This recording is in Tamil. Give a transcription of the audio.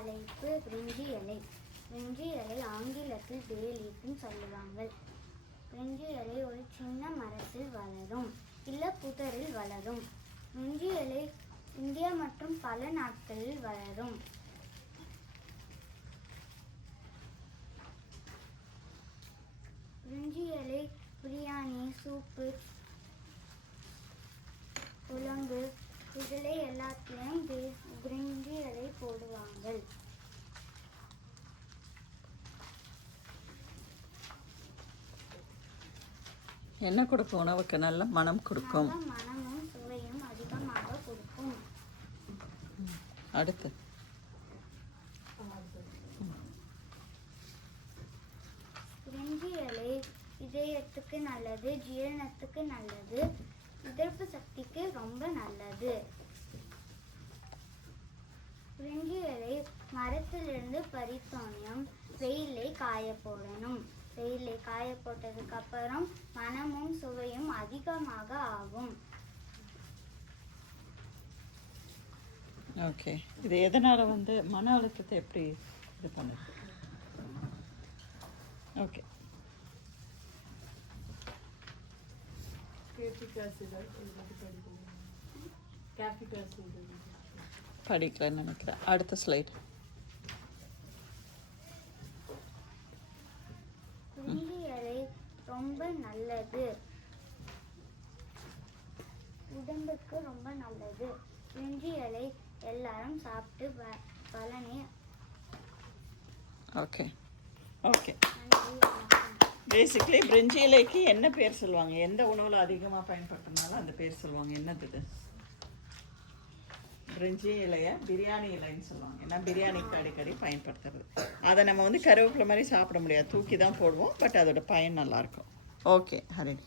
தலைப்பு பிரிஞ்சி இலை. பிரிஞ்சி இலை ஆங்கிலத்தில் பே லீஃப்னு சொல்லுவாங்க. பிரிஞ்சி இலை ஒரு சின்ன மரத்தில் வளரும், இல்லை புதரில் வளரும். பிரிஞ்சி இலை இந்தியா மற்றும் பல நாட்களில் வளரும். பிரிஞ்சி இலை பிரியாணி, சூப்பு, குழம்பு இதில் எல்லாத்துலேயும் பிரிஞ்சி இலை போடுவாங்க. என்ன கொடுக்கும்? உணவுக்கு நல்ல மனம் கொடுக்கும். மனமும் சுவையும் அதிகமாக கொடுக்கும். அடுத்து பிரிஞ்சி இலை இதயத்துக்கு நல்லது, ஜீரணத்துக்கு நல்லது, எதிர்ப்பு சக்திக்கு ரொம்ப நல்லது. பிரிஞ்சி இலை மரத்திலிருந்து பறித்தோனியம் வெயிலை காய போடணும். வெயிலை காய போட்டதுக்கு அப்புறம் மனமும் சுவையும் அதிகமாக ஆகும். ஓகே, இது எதனால மன அழுத்தத்தை எப்படி இது பண்ணுது? ஓகே, படிக்கலன்னு நினைக்கிறேன். அடுத்த ஸ்லைட். பிரிஞ்சி இலை ரொம்ப நல்லது, உடம்புக்கு ரொம்ப நல்லது. பிரிஞ்சி இலை எல்லாரும் சாப்பிட்டு பலனை. ஓகே ஓகே, பேசிக்கலி பிரிஞ்சி இலைக்கு என்ன பேர் சொல்லுவாங்க? எந்த உணவில் அதிகமாக பயன்படுத்தினாலும் அந்த பேர் சொல்லுவாங்க. என்னது இது? பிரிஞ்சி இலையை பிரியாணி இலைன்னு சொல்லுவாங்க. ஏன்னா பிரியாணிக்கு அடிக்கடி பயன்படுத்துறது. அதை நம்ம கருவேப்பிலை மாதிரி சாப்பிட முடியாது, தூக்கி தான் போடுவோம். பட் அதோட பயன் நல்லாயிருக்கும். ஓகே ஹரிணி.